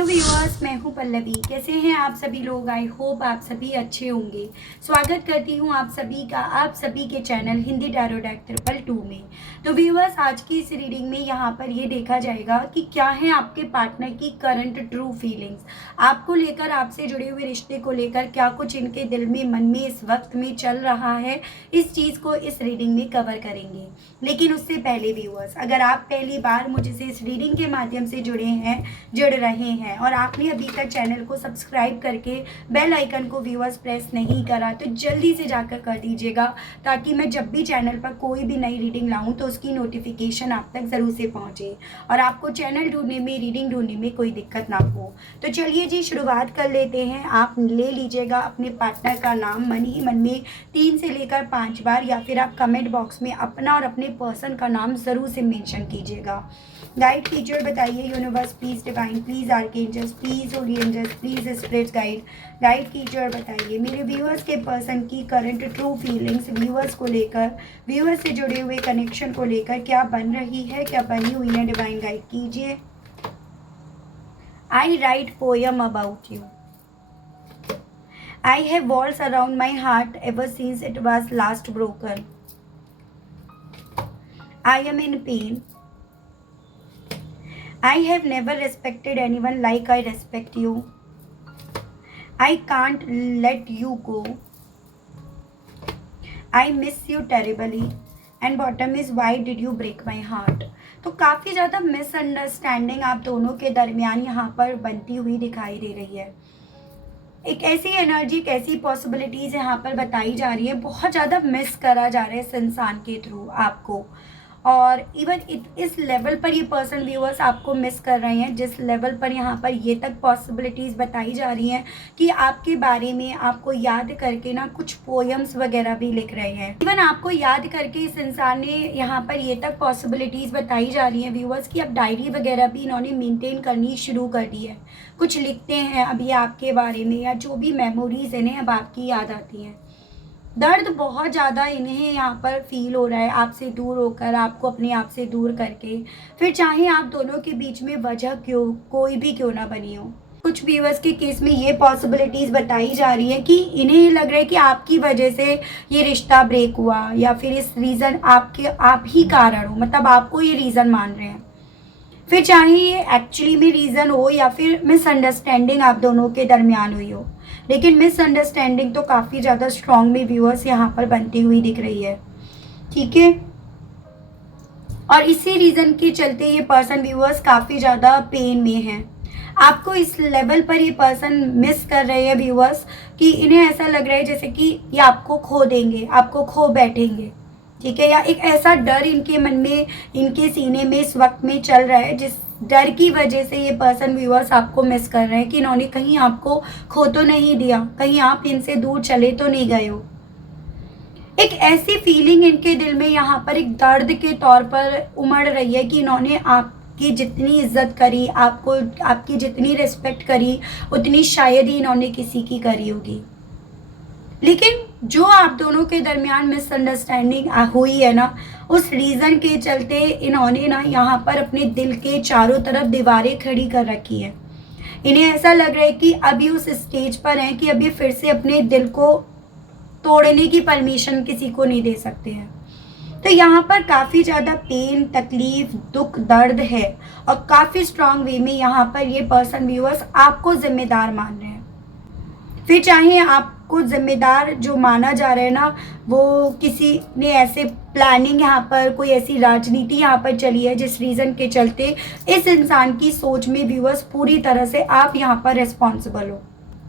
Hello viewers, मैं हूं पल्लवी। कैसे हैं आप सभी लोग? आई होप आप सभी अच्छे होंगे। स्वागत करती हूं आप सभी का आप सभी के चैनल हिंदी टैरो डेक 222 में। तो व्यूअर्स, आज की इस रीडिंग में यहाँ पर ये देखा जाएगा कि क्या है आपके पार्टनर की करंट ट्रू फीलिंग्स, आपको लेकर, आपसे जुड़े हुए रिश्ते को लेकर क्या कुछ इनके दिल में, मन में इस वक्त में चल रहा है। इस चीज़ को इस रीडिंग में कवर करेंगे। लेकिन उससे पहले व्यूअर्स, अगर आप पहली बार मुझसे इस रीडिंग के माध्यम से जुड़ रहे हैं और आपने अभी तक चैनल को सब्सक्राइब करके बेल आइकन को व्यूअर्स प्रेस नहीं करा, तो जल्दी से जाकर कर दीजिएगा, ताकि मैं जब भी चैनल पर कोई भी नई रीडिंग लाऊं तो उसकी नोटिफिकेशन आप तक ज़रूर से पहुंचे और आपको चैनल ढूंढने में, रीडिंग ढूंढने में कोई दिक्कत ना हो। तो चलिए जी, शुरुआत कर लेते हैं। आप ले लीजिएगा अपने पार्टनर का नाम मन ही मन में 3 से लेकर 5 बार, या फिर आप कमेंट बॉक्स में अपना और अपने पर्सन का नाम ज़रूर से मेंशन कीजिएगा। गाइड टीचर बताइए, universe please, divine please, archangels please, holy angels please, spirit guide teacher बताइए मेरे व्यूअर्स के पर्सन की करंट ट्रू फीलिंग्स, व्यूअर्स को लेकर, व्यूअर्स से जुड़े हुए कनेक्शन को लेकर क्या बन रही है, क्या बनी हुई है। डिवाइन गाइड कीजिए। I write poem about you. I have walls around my heart ever since it was last broken. I am in pain. I have never respected anyone like I respect you. I can't let you go. I miss you terribly. And bottom is, why did you break my heart? तो काफ़ी ज़्यादा misunderstanding आप दोनों के दरमियान यहाँ पर बनती हुई दिखाई दे रही है। एक ऐसी एनर्जी, एक ऐसी पॉसिबिलिटीज़ यहाँ पर बताई जा रही है। बहुत ज़्यादा मिस करा जा रहा है इस इंसान के थ्रू आपको, और इवन इस लेवल पर ये पर्सन व्यूअर्स आपको मिस कर रहे हैं, जिस लेवल पर यहाँ पर ये तक पॉसिबिलिटीज़ बताई जा रही हैं कि आपके बारे में आपको याद करके ना कुछ पोएम्स वगैरह भी लिख रहे हैं। इवन आपको याद करके इस इंसान ने यहाँ पर ये तक पॉसिबिलिटीज़ बताई जा रही हैं व्यूअर्स कि अब डायरी वगैरह भी इन्होंने मेनटेन करनी शुरू कर दी है। कुछ लिखते हैं अभी आपके बारे में, या जो भी मेमोरीज इन्हें अब आपकी याद आती हैं। दर्द बहुत ज़्यादा इन्हें यहाँ पर फील हो रहा है, आपसे दूर होकर, आपको अपने आप से दूर करके। फिर चाहे आप दोनों के बीच में वजह कोई भी क्यों ना बनी हो। कुछ व्यूअर्स के केस में ये पॉसिबिलिटीज़ बताई जा रही है कि इन्हें ये लग रहा है कि आपकी वजह से ये रिश्ता ब्रेक हुआ, या फिर इस रीज़न आप ही कारण हो, मतलब आपको ये रीज़न मान रहे हैं। फिर चाहे ये एक्चुअली में रीज़न हो या फिर मिसअंडरस्टैंडिंग आप दोनों के दरमियान हुई हो, लेकिन मिसअंडरस्टैंडिंग तो काफ़ी ज़्यादा स्ट्रॉन्ग में व्यूअर्स यहाँ पर बनती हुई दिख रही है। ठीक है, और इसी रीज़न के चलते ये पर्सन व्यूअर्स काफ़ी ज़्यादा पेन में है। आपको इस लेवल पर ये पर्सन मिस कर रहे हैं व्यूअर्स कि इन्हें ऐसा लग रहा है जैसे कि ये आपको खो देंगे, आपको खो बैठेंगे। ठीक है, या एक ऐसा डर इनके मन में, इनके सीने में इस वक्त में चल रहा है, जिस डर की वजह से ये पर्सन व्यूअर्स आपको मिस कर रहे हैं कि इन्होंने कहीं आपको खो तो नहीं दिया, कहीं आप इनसे दूर चले तो नहीं गए हो। एक ऐसी फीलिंग इनके दिल में यहाँ पर एक दर्द के तौर पर उमड़ रही है कि इन्होंने आपकी जितनी इज्जत करी, आपको, आपकी जितनी रिस्पेक्ट करी, उतनी शायद ही इन्होंने किसी की करी होगी। लेकिन जो आप दोनों के दरमियान मिसअंडरस्टैंडिंग हुई है ना, उस रीज़न के चलते इन्होंने ना यहाँ पर अपने दिल के चारों तरफ दीवारें खड़ी कर रखी है। इन्हें ऐसा लग रहा है कि अभी उस स्टेज पर हैं कि अभी फिर से अपने दिल को तोड़ने की परमिशन किसी को नहीं दे सकते हैं। तो यहाँ पर काफ़ी ज़्यादा पेन, तकलीफ, दुख, दर्द है, और काफ़ी स्ट्रांग वे में यहाँ पर ये पर्सन व्यूअर्स आपको जिम्मेदार मान रहे हैं। फिर चाहे आपको जिम्मेदार जो माना जा रहा है ना, वो किसी ने ऐसे प्लानिंग, यहाँ पर कोई ऐसी राजनीति यहाँ पर चली है जिस रीज़न के चलते इस इंसान की सोच में व्यूअर्स पूरी तरह से आप यहाँ पर रिस्पॉन्सिबल हो।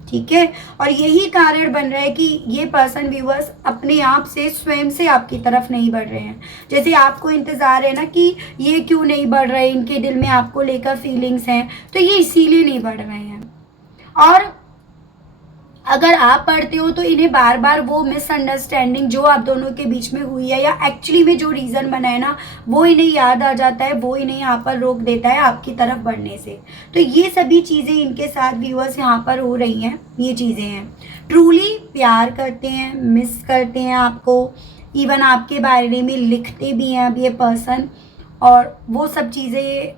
ठीक है, और यही कारण बन रहा है कि ये पर्सन व्यूअर्स अपने आप से, स्वयं से आपकी तरफ नहीं बढ़ रहे हैं। जैसे आपको इंतज़ार है ना कि ये क्यों नहीं बढ़ रहे, इनके दिल में आपको लेकर फीलिंग्स हैं, तो ये इसीलिए नहीं बढ़ रहे हैं। और अगर आप पढ़ते हो तो इन्हें बार बार वो मिसअंडरस्टैंडिंग जो आप दोनों के बीच में हुई है, या एक्चुअली में जो रीज़न बना है ना, वो इन्हें याद आ जाता है, वो इन्हें यहाँ पर रोक देता है आपकी तरफ बढ़ने से। तो ये सभी चीज़ें इनके साथ व्यूअर्स यहाँ पर हो रही हैं। ये चीज़ें हैं, ट्रूली प्यार करते हैं, मिस करते हैं आपको, इवन आपके बारे में लिखते भी हैं अब ये पर्सन, और वो सब चीज़ें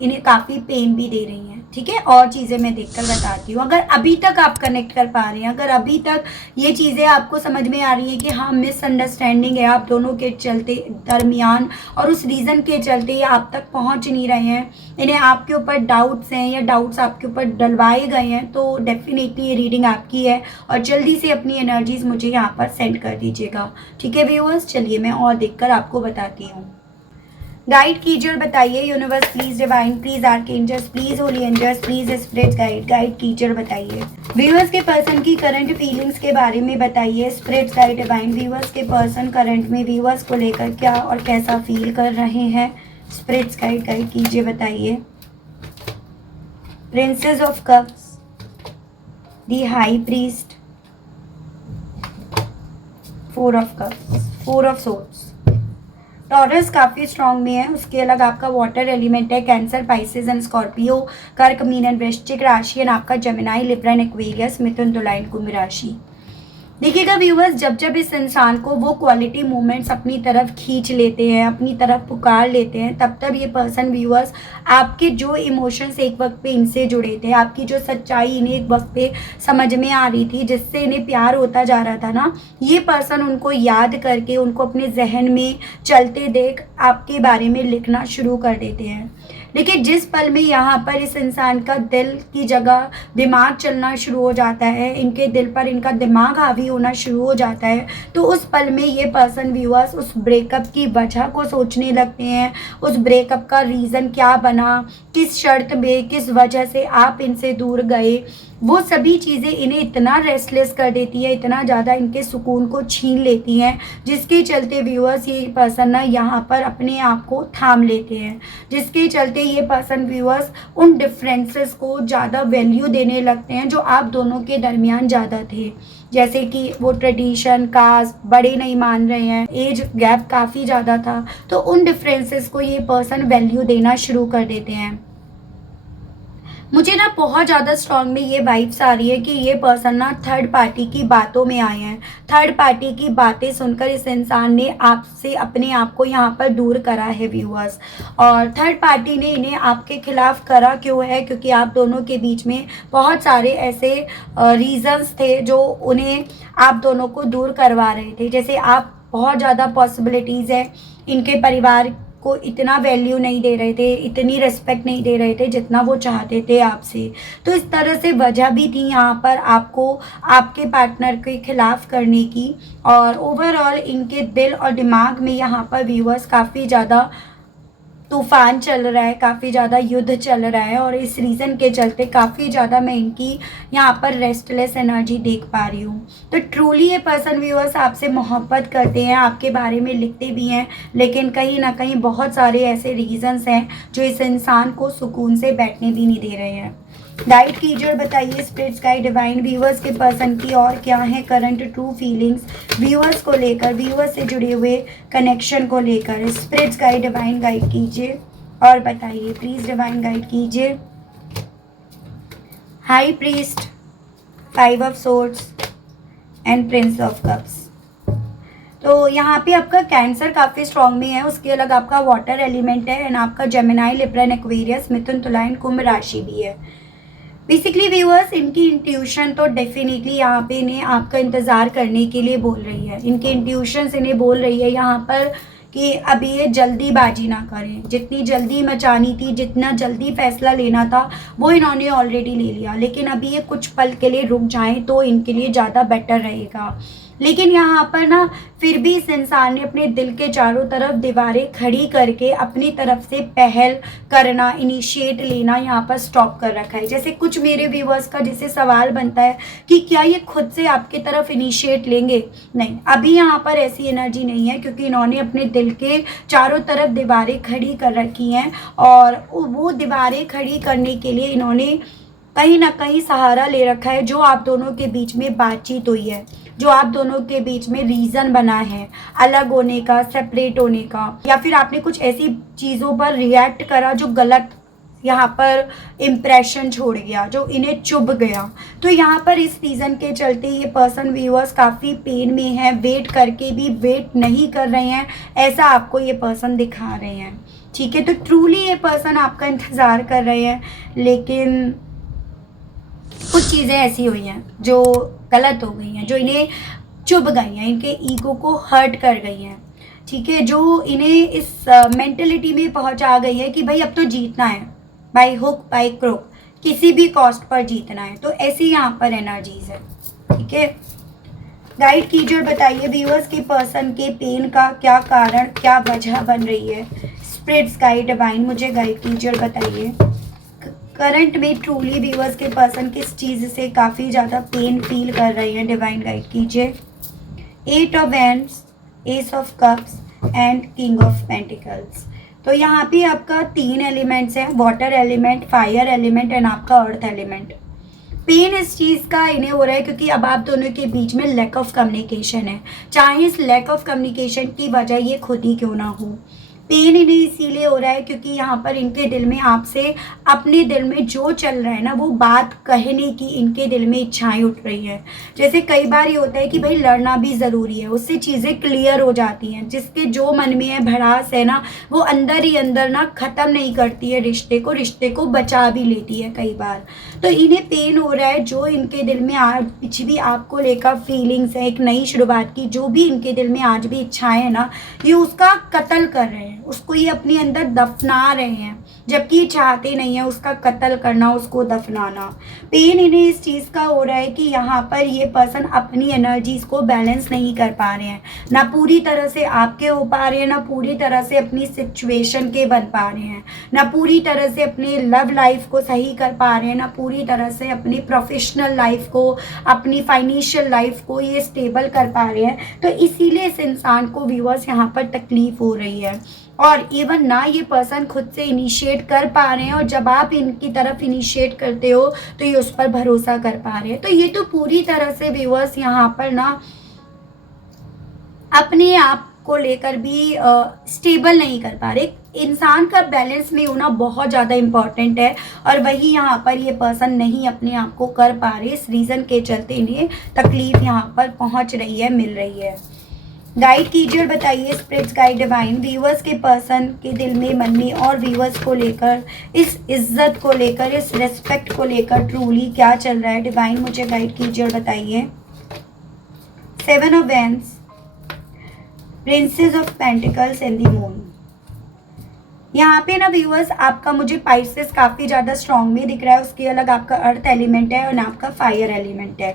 इन्हें काफ़ी पेन भी दे रही हैं, ठीक है। और चीज़ें मैं देखकर बताती हूँ। अगर अभी तक आप कनेक्ट कर पा रहे हैं, अगर अभी तक ये चीज़ें आपको समझ में आ रही हैं कि हाँ मिसअंडरस्टैंडिंग है आप दोनों के चलते दरमियान, और उस रीज़न के चलते ये आप तक पहुँच नहीं रहे हैं, इन्हें आपके ऊपर डाउट्स हैं या डाउट्स आपके ऊपर डलवाए गए हैं, तो डेफिनेटली ये रीडिंग आपकी है। और जल्दी से अपनी एनर्जीज मुझे यहाँ पर सेंड कर दीजिएगा, ठीक है व्यूअर्स। चलिए मैं और देखकर आपको बताती हूँ। गाइड कीजिए और बताइए universe please, divine please, archangels please, holy angels please, spirits guide कीजिए और बताइए। व्यूअर्स के पर्सन की करंट फीलिंग्स के बारे में बताइए। स्पिरिट्स गाइड डिवाइन, व्यूअर्स के पर्सन करंट में व्यूअर्स को लेकर क्या और कैसा फील कर रहे हैं। स्पिरिट्स गाइड कीजिए, बताइए। Princess of cups, the high priest, 4 of cups, 4 of swords. Taurus काफ़ी स्ट्रांग में है, उसके अलग आपका वाटर एलिमेंट है, कैंसर, पाइसेस एंड स्कॉर्पियो, कर्क, मीन एंड वृश्चिक राशि, एंड आपका जेमिनाई, लिब्रा एंड एक्वेरियस, मिथुन, तुला एंड कुंभ राशि। देखिएगा व्यूअर्स, जब जब इस इंसान को वो क्वालिटी मोमेंट्स अपनी तरफ खींच लेते हैं, अपनी तरफ पुकार लेते हैं, तब तब ये पर्सन व्यूअर्स आपके जो इमोशंस एक वक्त पे इनसे जुड़े थे, आपकी जो सच्चाई इन्हें एक वक्त पे समझ में आ रही थी, जिससे इन्हें प्यार होता जा रहा था ना, ये पर्सन उनको याद करके, उनको अपने जहन में चलते देख आपके बारे में लिखना शुरू कर देते हैं। लेकिन जिस पल में यहाँ पर इस इंसान का दिल की जगह दिमाग चलना शुरू हो जाता है, इनके दिल पर इनका दिमाग हावी होना शुरू हो जाता है, तो उस पल में ये पर्सन व्यूअर्स उस ब्रेकअप की वजह को सोचने लगते हैं। उस ब्रेकअप का रीज़न क्या बना, किस शर्त में, किस वजह से आप इनसे दूर गए, वो सभी चीज़ें इन्हें इतना रेस्टलेस कर देती है, इतना ज़्यादा इनके सुकून को छीन लेती हैं, जिसके चलते व्यूअर्स ये पर्सन ना यहाँ पर अपने आप को थाम लेते हैं, जिसके चलते ये पर्सन व्यूअर्स उन डिफरेंसेस को ज़्यादा वैल्यू देने लगते हैं जो आप दोनों के दरमियान ज़्यादा थे। जैसे कि वो ट्रेडिशन, कास्ट, बड़े नहीं मान रहे हैं, एज गैप काफ़ी ज़्यादा था, तो उन डिफरेंसेस को ये पर्सन वैल्यू देना शुरू कर देते हैं। मुझे ना बहुत ज़्यादा स्ट्रॉन्ग में ये वाइब्स आ रही है कि ये पर्सन ना थर्ड पार्टी की बातों में आए हैं। थर्ड पार्टी की बातें सुनकर इस इंसान ने आपसे अपने आप को यहाँ पर दूर करा है व्यूअर्स। और थर्ड पार्टी ने इन्हें आपके खिलाफ करा क्यों है, क्योंकि आप दोनों के बीच में बहुत सारे ऐसे रीजंस थे जो उन्हें आप दोनों को दूर करवा रहे थे। जैसे आप बहुत ज़्यादा पॉसिबिलिटीज़ है, इनके परिवार को इतना वैल्यू नहीं दे रहे थे, इतनी रिस्पेक्ट नहीं दे रहे थे जितना वो चाहते थे आपसे। तो इस तरह से वजह भी थी यहाँ पर आपको आपके पार्टनर के खिलाफ करने की। और ओवरऑल इनके दिल और दिमाग में यहाँ पर व्यूअर्स काफ़ी ज़्यादा तूफान चल रहा है, काफ़ी ज़्यादा युद्ध चल रहा है, और इस रीज़न के चलते काफ़ी ज़्यादा मैं इनकी यहाँ पर रेस्टलेस एनर्जी देख पा रही हूँ। तो ट्रूली ये पर्सन व्यूअर्स आपसे मोहब्बत करते हैं, आपके बारे में लिखते भी हैं, लेकिन कहीं ना कहीं बहुत सारे ऐसे रीज़न्स हैं जो इस इंसान को सुकून से बैठने भी नहीं दे रहे हैं। गाइड कीजिए और बताइए स्पिरिट्स गाइड डिवाइन, व्यूअर्स के पर्सन की और क्या है करंट ट्रू फीलिंग्स व्यूअर्स को लेकर, व्यूअर्स से जुड़े हुए कनेक्शन को लेकर। स्पिरिट्स गाइड डिवाइन गाइड कीजिए और बताइए प्लीज, डिवाइन गाइड कीजिए। High priest, 5 of swords and Prince of cups. तो यहाँ पे आपका कैंसर काफ़ी स्ट्रॉन्ग में है, उसके अलग आपका वाटर एलिमेंट है, एंड आपका जेमिनाई, लिब्रा एंड एक्वेरियस, मिथुन, तुला एंड कुंभ राशि भी है। बेसिकली व्यूअर्स इनकी इंट्यूशन तो डेफिनेटली यहाँ पे इन्हें आपका इंतज़ार करने के लिए बोल रही है। इनकी इंट्यूशंस इन्हें बोल रही है यहाँ पर कि अभी ये जल्दीबाजी ना करें, जितनी जल्दी मचानी थी, जितना जल्दी फैसला लेना था वो इन्होंने ऑलरेडी ले लिया, लेकिन अभी ये कुछ पल के लिए रुक जाएं तो इनके लिए ज़्यादा बेटर रहेगा। लेकिन यहाँ पर ना फिर भी इस इंसान ने अपने दिल के चारों तरफ दीवारें खड़ी करके अपनी तरफ से पहल करना, इनिशिएट लेना यहाँ पर स्टॉप कर रखा है। जैसे कुछ मेरे व्यूवर्स का जैसे सवाल बनता है कि क्या ये खुद से आपकी तरफ इनिशिएट लेंगे, नहीं, अभी यहाँ पर ऐसी एनर्जी नहीं है, क्योंकि इन्होंने अपने दिल के चारों तरफ दीवारें खड़ी कर रखी हैं, और वो दीवारें खड़ी करने के लिए इन्होंने कहीं ना कहीं सहारा ले रखा है जो आप दोनों के बीच में बातचीत हुई है, जो आप दोनों के बीच में रीज़न बना है अलग होने का, सेपरेट होने का, या फिर आपने कुछ ऐसी चीज़ों पर रिएक्ट करा जो गलत यहाँ पर इम्प्रेशन छोड़ गया, जो इन्हें चुभ गया। तो यहाँ पर इस रीज़न के चलते ये पर्सन व्यूअर्स काफ़ी पेन में है, वेट करके भी वेट नहीं कर रहे हैं, ऐसा आपको ये पर्सन दिखा रहे हैं, ठीक है। तो ट्रूली ये पर्सन आपका इंतज़ार कर रहे हैं, लेकिन कुछ चीज़ें ऐसी हुई हैं जो गलत हो गई हैं, जो इन्हें चुभ गई हैं, इनके ईगो को हर्ट कर गई हैं, ठीक है, जो इन्हें इस मेंटेलिटी में पहुंचा गई है कि भाई अब तो जीतना है, बाय हुक बाय क्रुक, किसी भी कॉस्ट पर जीतना है। तो ऐसी यहाँ पर एनर्जीज है, ठीक है। गाइड कीजिए और बताइए व्यूअर्स के पर्सन के पेन का क्या कारण, क्या वजह बन रही है। स्पिरिट्स गाइड डिवाइन मुझे गाइड कीजिए और बताइए करंट में ट्रूली व्यूअर्स के पर्सन किस चीज़ से काफ़ी ज़्यादा पेन फील कर रही है। डिवाइन गाइड कीजिए। 8 of wands, S of cups and king of pentacles. तो यहाँ पे आपका 3 एलिमेंट्स हैं, water element, fire element and आपका अर्थ एलिमेंट। पेन इस चीज़ का इन्हें हो रहा है क्योंकि अब आप दोनों के बीच में लैक ऑफ कम्युनिकेशन है, चाहे इस लैक ऑफ कम्युनिकेशन की वजह ये खुद ही क्यों ना हो। पेन इन्हें इसीलिए हो रहा है क्योंकि यहाँ पर इनके दिल में आपसे, अपने दिल में जो चल रहा है ना, वो बात कहने की इनके दिल में इच्छाएं उठ रही है। जैसे कई बार ये होता है कि भाई लड़ना भी ज़रूरी है, उससे चीज़ें क्लियर हो जाती हैं। जिसके जो मन में है भड़ास है ना, वो अंदर ही अंदर ना ख़त्म नहीं करती है रिश्ते को बचा भी लेती है कई बार। तो इन्हें पेन हो रहा है, जो इनके दिल में आज कुछ भी आपको लेकर फीलिंग्स है, एक नई शुरुआत की जो भी इनके दिल में आज भी इच्छाएं हैं ना, ये उसका कत्ल कर रहे हैं, उसको ये अपने अंदर दफना रहे हैं, जबकि ये चाहते नहीं है उसका कत्ल करना, उसको दफनाना। पेन इन्हें इस चीज़ का हो रहा है कि यहाँ पर ये पर्सन अपनी एनर्जीज को बैलेंस नहीं कर पा रहे हैं, ना पूरी तरह से आपके हो पा रहे हैं, ना पूरी तरह से अपनी सिचुएशन के बन पा रहे हैं, ना पूरी तरह से अपनी लव लाइफ को सही कर पा रहे हैं, ना पूरी तरह से अपनी प्रोफेशनल लाइफ को, अपनी फाइनेंशियल लाइफ को ये स्टेबल कर पा रहे हैं। तो इसीलिए इस इंसान को व्यूअर्स यहाँ पर तकलीफ हो रही है, और इवन ना ये पर्सन खुद से इनिशिएट कर पा रहे हैं, और जब आप इनकी तरफ इनिशिएट करते हो तो ये उस पर भरोसा कर पा रहे हैं। तो ये तो पूरी तरह से व्यूअर्स यहाँ पर ना अपने आप को लेकर भी स्टेबल नहीं कर पा रहे। इंसान का बैलेंस में होना बहुत ज़्यादा इम्पॉर्टेंट है, और वही यहाँ पर ये पर्सन नहीं अपने आप को कर पा रहे। इस रीज़न के चलते इन्हें तकलीफ यहाँ पर पहुँच रही है, मिल रही है। गाइड कीजिए और बताइए स्पिरिट्स गाइड डिवाइन व्यूअर्स के पर्सन के दिल में, मन में और व्यूअर्स को लेकर, इस इज्जत को लेकर, इस रिस्पेक्ट को लेकर ट्रूली क्या चल रहा है। डिवाइन मुझे गाइड कीजिए और बताइए। 7 of wands, princess of pentacles and the moon. यहाँ पे ना व्यूअर्स आपका मुझे पाइसेस काफ़ी ज़्यादा स्ट्रॉन्ग में दिख रहा है, उसके अलग आपका अर्थ एलिमेंट है और आपका फायर एलिमेंट है।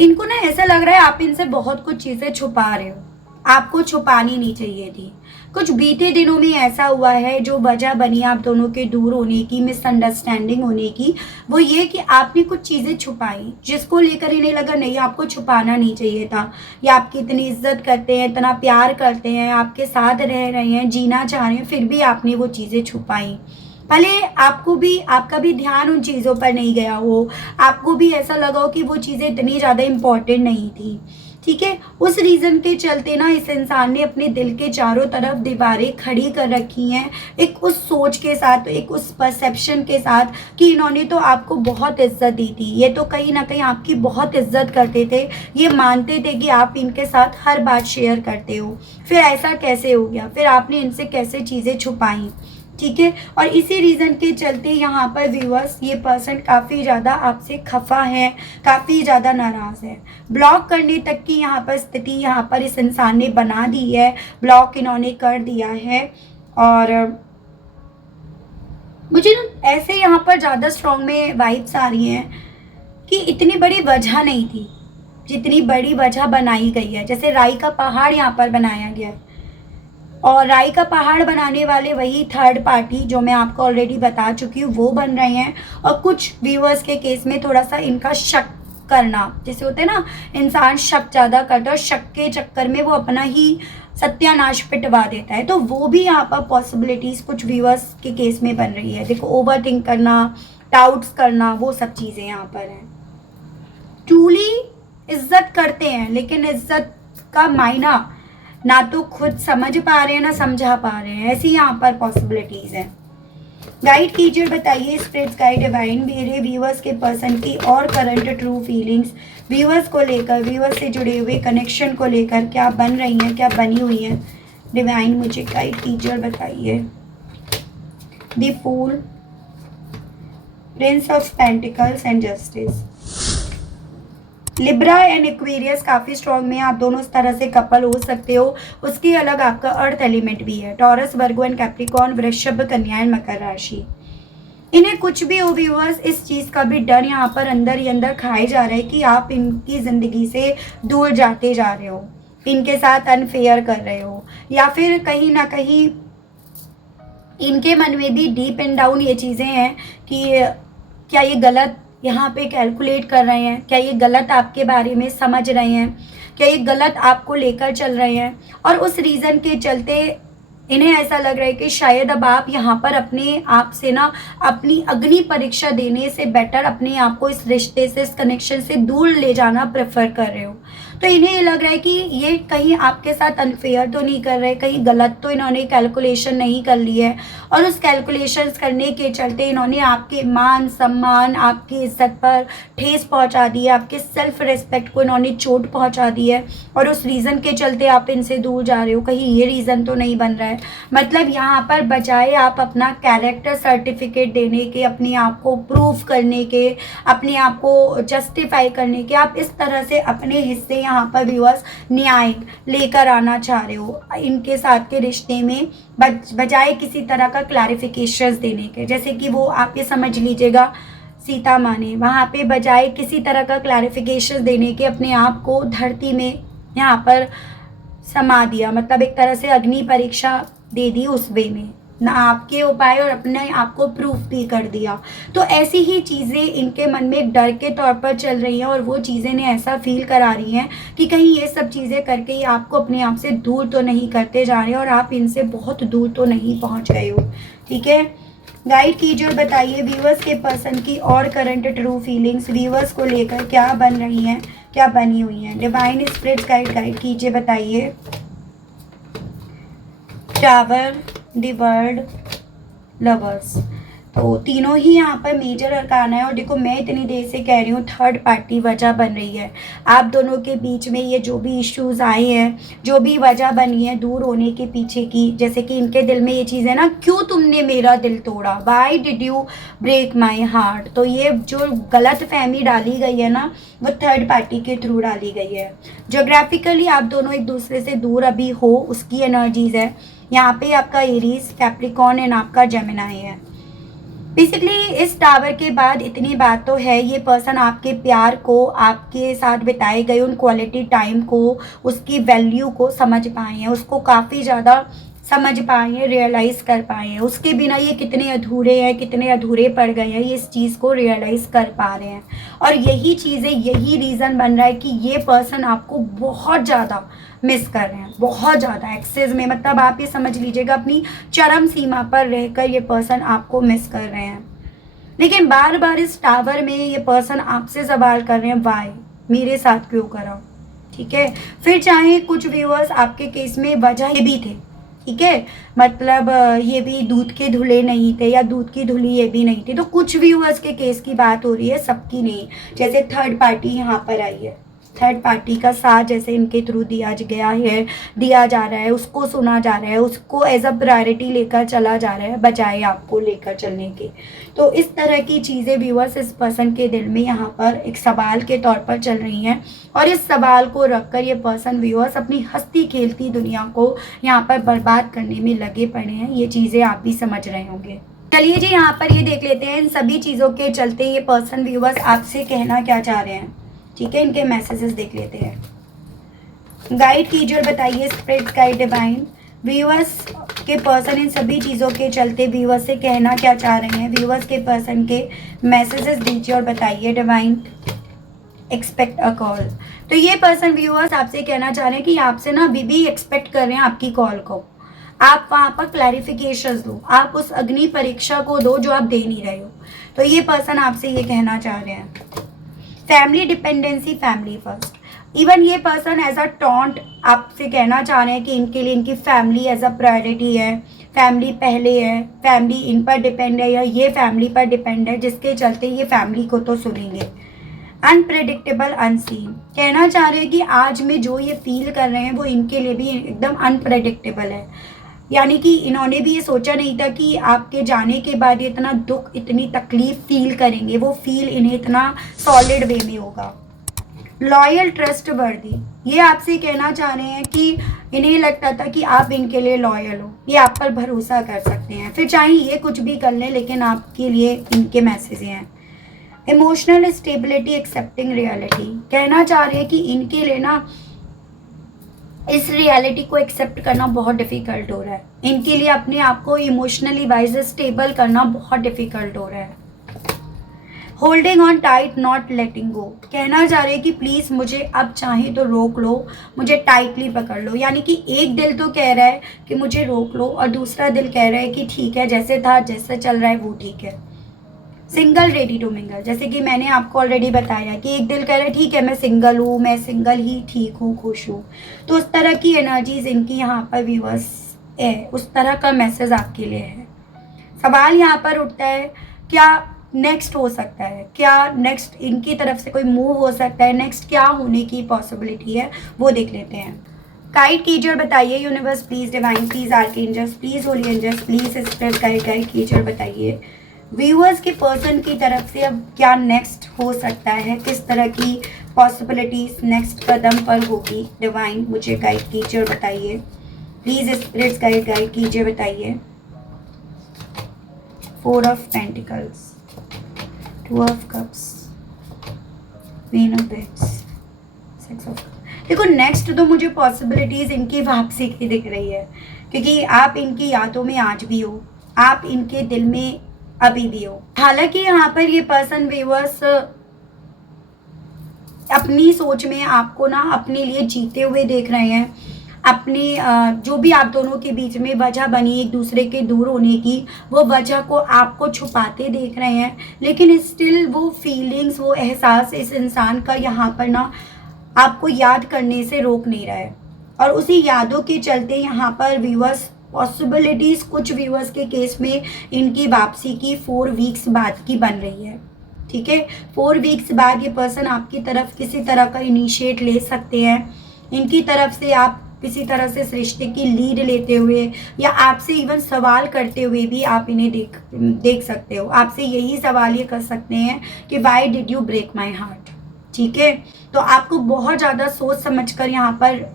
इनको ना ऐसा लग रहा है आप इनसे बहुत कुछ चीज़ें छुपा रहे हो, आपको छुपानी नहीं चाहिए थी। कुछ बीते दिनों में ऐसा हुआ है जो वजह बनी आप दोनों के दूर होने की, मिसअंडरस्टैंडिंग होने की, वो ये कि आपने कुछ चीज़ें छुपाई जिसको लेकर इन्हें लगा नहीं आपको छुपाना नहीं चाहिए था। ये आपकी इतनी इज्जत करते हैं, इतना प्यार करते हैं, आपके साथ रह रहे हैं, जीना चाह रहे हैं, फिर भी आपने वो चीज़ें छुपाई। भले आपको भी, आपका भी ध्यान उन चीज़ों पर नहीं गया हो, आपको भी ऐसा लगा हो कि वो चीज़ें इतनी ज़्यादा इम्पॉर्टेंट नहीं थी, ठीक है। उस रीज़न के चलते ना इस इंसान ने अपने दिल के चारों तरफ दीवारें खड़ी कर रखी हैं, एक उस सोच के साथ, एक उस परसेप्शन के साथ कि इन्होंने तो आपको बहुत इज्जत दी थी, ये तो कहीं ना कहीं आपकी बहुत इज्जत करते थे, ये मानते थे कि आप इनके साथ हर बात शेयर करते हो, फिर ऐसा कैसे हो गया, फिर आपने इनसे कैसे चीज़ें छुपाई, ठीक है। और इसी रीज़न के चलते यहाँ पर व्यूअर्स ये पर्सन काफ़ी ज़्यादा आपसे खफा है, काफ़ी ज़्यादा नाराज़ है। ब्लॉक करने तक की यहाँ पर स्थिति यहाँ पर इस इंसान ने बना दी है, ब्लॉक इन्होंने कर दिया है। और मुझे ना ऐसे यहाँ पर ज़्यादा स्ट्रॉन्ग में वाइब्स आ रही हैं कि इतनी बड़ी वजह नहीं थी जितनी बड़ी वजह बनाई गई है। जैसे राई का पहाड़ यहाँ पर बनाया गया है, और राई का पहाड़ बनाने वाले वही थर्ड पार्टी जो मैं आपको ऑलरेडी बता चुकी हूँ वो बन रहे हैं। और कुछ व्यूअर्स के केस में थोड़ा सा इनका शक करना, जैसे होते हैं ना इंसान शक ज़्यादा करता है, और शक के चक्कर में वो अपना ही सत्यानाश पिटवा देता है। तो वो भी यहाँ पर पॉसिबिलिटीज़ कुछ व्यूअर्स के केस में बन रही है। देखो ओवर थिंक करना, डाउट्स करना, वो सब चीज़ें यहाँ पर हैं। ट्रूली इज्जत करते हैं, लेकिन इज्जत का मायना ना तो खुद समझ पा रहे हैं ना समझा पा रहे हैं, ऐसी यहाँ पर पॉसिबिलिटीज़ हैं। गाइड कीजिए, बताइए स्पिरिट्स गाइड डिवाइन मेरे व्यूअर्स के पर्सन की और करंट ट्रू फीलिंग्स व्यूअर्स को लेकर, व्यूअर्स से जुड़े हुए कनेक्शन को लेकर क्या बन रही हैं, क्या बनी हुई हैं। डिवाइन मुझे गाइड कीजिए और बताइए। The fool, prince of pentacles and justice. Libra and Aquarius काफ़ी स्ट्रॉन्ग में आप दोनों इस तरह से कपल हो सकते हो। उसकी अलग आपका अर्थ एलिमेंट भी है। टॉरस, वर्गो एंड कैप्रिकॉर्न, वृषभ, कन्या एंड मकर राशि। इन्हें कुछ भी हो व्यूअर्स, इस चीज़ का भी डर यहाँ पर अंदर ही अंदर खाए जा रहा है कि आप इनकी ज़िंदगी से दूर जाते जा रहे हो, इनके साथ अनफेयर कर रहे हो, या फिर कहीं ना कहीं इनके मन में भी डीप एंड डाउन ये चीज़ें हैं कि क्या ये गलत यहाँ पे कैलकुलेट कर रहे हैं, क्या ये गलत आपके बारे में समझ रहे हैं, क्या ये गलत आपको लेकर चल रहे हैं। और उस रीज़न के चलते इन्हें ऐसा लग रहा है कि शायद अब आप यहाँ पर अपने आप से ना अपनी अग्नि परीक्षा देने से बेटर अपने आप को इस रिश्ते से, इस कनेक्शन से दूर ले जाना प्रेफर कर रहे हो। तो इन्हें ये लग रहा है कि ये कहीं आपके साथ अनफेयर तो नहीं कर रहे, कहीं गलत तो इन्होंने कैलकुलेशन नहीं कर ली है। और उस कैलकुलेशंस करने के चलते इन्होंने आपके मान सम्मान, आपकी इज्जत पर ठेस पहुंचा दी है, आपके सेल्फ रिस्पेक्ट को इन्होंने चोट पहुंचा दी है। और उस रीज़न के चलते आप इनसे दूर जा रहे हो। कहीं ये रीज़न तो नहीं बन रहा है। मतलब यहाँ पर बजाय आप अपना कैरेक्टर सर्टिफिकेट देने के, अपने आप को प्रूव करने के, अपने आप को जस्टिफाई करने के, आप इस तरह से अपने हिस्से यहाँ पर व्यूअर्स न्याय लेकर आना चाह रहे हो इनके साथ के रिश्ते में, बजाय किसी तरह का क्लैरिफिकेशंस देने के। जैसे कि वो आप ये समझ लीजिएगा सीता माँ ने वहाँ पे बजाय किसी तरह का क्लैरिफिकेशन देने के अपने आप को धरती में यहाँ पर समा दिया। मतलब एक तरह से अग्नि परीक्षा दे दी उस वे में, ना आपके उपाय और अपने आप को प्रूफ भी कर दिया। तो ऐसी ही चीज़ें इनके मन में एक डर के तौर पर चल रही हैं और वो चीज़ें ने ऐसा फील करा रही हैं कि कहीं ये सब चीज़ें करके ही आपको अपने आप से दूर तो नहीं करते जा रहे और आप इनसे बहुत दूर तो नहीं पहुंच गए हो। ठीक है, गाइड कीजिए और बताइए व्यूअर्स के पर्सन की और करंट ट्रू फीलिंग्स व्यूअर्स को लेकर क्या बन रही हैं, क्या बनी हुई हैं। डिवाइन स्पिरिट गाइड कीजिए, बताइए। Tower, the world, lovers. तो तीनों ही यहाँ पर मेजर अरकान है। और देखो मैं इतनी देर से कह रही हूँ थर्ड पार्टी वजह बन रही है आप दोनों के बीच में। ये जो भी इश्यूज आए हैं, जो भी वजह बनी है दूर होने के पीछे की, जैसे कि इनके दिल में ये चीज़ है ना, क्यों तुमने मेरा दिल तोड़ा, why did you break my heart. तो ये जो गलत फहमी डाली गई है ना, वो थर्ड पार्टी के थ्रू डाली गई है। जोग्राफिकली आप दोनों एक दूसरे से दूर अभी हो, उसकी एनर्जीज है यहाँ पे। आपका एरीज, कैप्रिकॉर्न एंड आपका जेमिनाई है। बेसिकली इस टावर के बाद इतनी बात तो है, ये पर्सन आपके प्यार को, आपके साथ बिताए गए उन क्वालिटी टाइम को, उसकी वैल्यू को समझ पाए हैं, उसको काफ़ी ज़्यादा समझ पाए हैं, रियलाइज़ कर पाए हैं। उसके बिना ये कितने अधूरे हैं, कितने अधूरे पड़ गए हैं, ये इस चीज़ को रियलाइज़ कर पा रहे हैं। और यही चीज़ें, यही रीज़न बन रहा है कि ये पर्सन आपको बहुत ज़्यादा मिस कर रहे हैं, बहुत ज़्यादा एक्सेस में। मतलब आप ये समझ लीजिएगा अपनी चरम सीमा पर रहकर ये पर्सन आपको मिस कर रहे हैं। लेकिन बार बार इस टावर में ये पर्सन आपसे सवाल कर रहे हैं, वाई, मेरे साथ क्यों करा। ठीक है, फिर चाहे कुछ व्यूअर्स आपके केस में वजह भी थे। ठीक है, मतलब ये भी दूध के धुले नहीं थे या दूध की धुली ये भी नहीं थी। तो कुछ व्यूअर्स के केस की बात हो रही है, सबकी नहीं। जैसे थर्ड पार्टी यहाँ पर आई है, थर्ड पार्टी का साथ जैसे इनके थ्रू दिया गया है, दिया जा रहा है, उसको सुना जा रहा है, उसको एज अ प्रायोरिटी लेकर चला जा रहा है बजाय आपको लेकर चलने के। तो इस तरह की चीज़ें व्यूअर्स इस पर्सन के दिल में यहाँ पर एक सवाल के तौर पर चल रही हैं। और इस सवाल को रखकर ये पर्सन व्यूअर्स अपनी हंसती खेलती दुनिया को यहाँ पर बर्बाद करने में लगे पड़े हैं। ये चीज़ें आप भी समझ रहे होंगे। चलिए जी, यहाँ पर ये देख लेते हैं इन सभी चीज़ों के चलते ये पर्सन व्यूअर्स आपसे कहना क्या चाह रहे हैं। ठीक है, इनके मैसेजेस देख लेते हैं। गाइड कीजिए और बताइए स्पिरिट गाइड डिवाइन व्यूअर्स के पर्सन इन सभी चीज़ों के चलते व्यूअर्स से कहना क्या चाह रहे हैं। व्यूअर्स के पर्सन के मैसेजेस दीजिए और बताइए डिवाइन। Expect a call. तो ये पर्सन व्यूअर्स आपसे कहना चाह रहे हैं कि आपसे ना अभी भी एक्सपेक्ट कर रहे हैं आपकी कॉल को। आप वहाँ पर क्लैरिफिकेशन दो, आप उस अग्नि परीक्षा को दो जो आप दे नहीं रहे हो। तो ये पर्सन आपसे ये कहना चाह रहे हैं। Family dependency, family first. Even ये पर्सन एज अ टॉन्ट आपसे कहना चाह रहे हैं कि इनके लिए इनकी फैमिली एज अ प्रायोरिटी है, फैमिली पहले है, फैमिली इन पर डिपेंड है या ये फैमिली पर डिपेंड है, जिसके चलते ये फैमिली को तो सुनेंगे। अनप्रेडिक्टेबल, अनसीन, कहना चाह रहे हैं कि आज में जो ये फील कर रहे हैं वो इनके लिए भी एकदम अनप्रेडिक्टेबल है। यानी कि इन्होंने भी ये सोचा नहीं था कि आपके जाने के बाद ये इतना दुख, इतनी तकलीफ फील करेंगे। वो फील इन्हें इतना सॉलिड वे में होगा। लॉयल, ट्रस्टवर्दी, ये आपसे कहना चाह रहे हैं कि इन्हें लगता था कि आप इनके लिए लॉयल हो, ये आप पर भरोसा कर सकते हैं, फिर चाहे ये कुछ भी कर लें, लेकिन आपके लिए इनके मैसेज हैं। इमोशनल स्टेबिलिटी, एक्सेप्टिंग रियलिटी, कहना चाह रहे हैं कि इनके लिए ना इस रियलिटी को एक्सेप्ट करना बहुत डिफ़िकल्ट हो रहा है। इनके लिए अपने आप को इमोशनली वाइज स्टेबल करना बहुत डिफ़िकल्ट हो रहा है। Holding on tight, not letting go, कहना चाह रहे हैं कि प्लीज़ मुझे अब चाहे तो रोक लो, मुझे टाइटली पकड़ लो। यानी कि एक दिल तो कह रहा है कि मुझे रोक लो और दूसरा दिल कह रहा है कि ठीक है, जैसे था जैसे चल रहा है वो ठीक है। सिंगल, रेडी टू मिंगल, जैसे कि मैंने आपको ऑलरेडी बताया कि एक दिल कह रहा है ठीक है मैं सिंगल हूँ, मैं सिंगल ही ठीक हूँ, खुश हूँ। तो उस तरह की एनर्जीज इनकी यहाँ पर व्यूअर्स है, उस तरह का मैसेज आपके लिए है। सवाल यहाँ पर उठता है, क्या नेक्स्ट हो सकता है, क्या नेक्स्ट इनकी तरफ से कोई मूव हो सकता है, नेक्स्ट क्या होने की पॉसिबिलिटी है, वो देख लेते हैं। गाइड कीजिए और बताइए universe please, divine please, archangels please, holy angels please, sisters guide कीजिए और बताइए व्यूअर्स के पर्सन की तरफ से अब क्या नेक्स्ट हो सकता है, किस तरह की पॉसिबिलिटीज नेक्स्ट कदम पर होगी। डिवाइन मुझे गाइड कीजिए और बताइए प्लीज, स्पिरिट्स गाइड कीजिए, बताइए। 4 of pentacles, 2 of cups, queen of beds, 6 of cups. देखो नेक्स्ट तो मुझे पॉसिबिलिटीज इनकी वापसी की दिख रही है, क्योंकि आप इनकी यादों में आज भी हो, आप इनके दिल में अभी भी हो। हालांकि यहाँ पर ये पर्सन व्यूअर्स अपनी सोच में आपको ना अपने लिए जीते हुए देख रहे हैं। अपनी जो भी आप दोनों के बीच में वजह बनी एक दूसरे के दूर होने की, वो वजह को आपको छुपाते देख रहे हैं, लेकिन स्टिल वो फीलिंग्स, वो एहसास इस इंसान का यहाँ पर ना आपको याद करने से रोक नहीं रहा है। और उसी यादों के चलते यहाँ पर व्यूअर्स पॉसिबिलिटीज़ कुछ व्यूअर्स के केस में इनकी वापसी की 4 वीक्स बाद की बन रही है। ठीक है, 4 वीक्स बाद ये पर्सन आपकी तरफ किसी तरह का इनिशिएट ले सकते हैं। इनकी तरफ से आप किसी तरह से इस रिश्ते की लीड लेते हुए या आपसे इवन सवाल करते हुए भी आप इन्हें देख सकते हो। आपसे यही सवाल ये कर सकते हैं कि why did you break my heart. ठीक है, तो आपको बहुत ज़्यादा सोच समझ कर यहाँ पर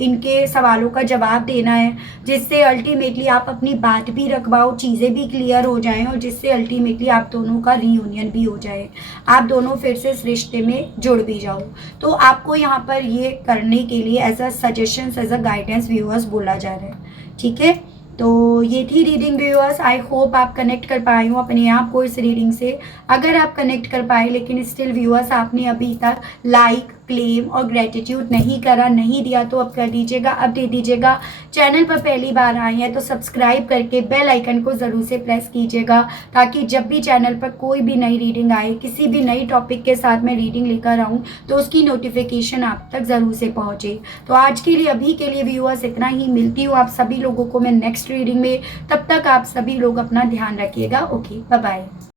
इनके सवालों का जवाब देना है, जिससे अल्टीमेटली आप अपनी बात भी रख पाओ, चीज़ें भी क्लियर हो जाएं और जिससे अल्टीमेटली आप दोनों का रीयूनियन भी हो जाए, आप दोनों फिर से इस रिश्ते में जुड़ भी जाओ। तो आपको यहाँ पर ये करने के लिए as a suggestions, as a guidance viewers बोला जा रहा है। ठीक है, तो ये थी रीडिंग व्यूअर्स। आई होप आप कनेक्ट कर पाए हो अपने आप को इस रीडिंग से। अगर आप कनेक्ट कर पाए लेकिन स्टिल व्यूअर्स आपने अभी तक लाइक, क्लेम और ग्रेटिट्यूड नहीं करा, नहीं दिया, तो अब कर दीजिएगा, अब दे दीजिएगा। चैनल पर पहली बार आए हैं तो सब्सक्राइब करके बेल आइकन को ज़रूर से प्रेस कीजिएगा, ताकि जब भी चैनल पर कोई भी नई रीडिंग आए, किसी भी नई टॉपिक के साथ मैं रीडिंग लेकर आऊँ, तो उसकी नोटिफिकेशन आप तक ज़रूर से पहुँचे। तो आज के लिए, अभी के लिए व्यूअर्स इतना ही। मिलती हूँ आप सभी लोगों को मैं नेक्स्ट रीडिंग में। तब तक आप सभी लोग अपना ध्यान रखिएगा। Okay, bye bye.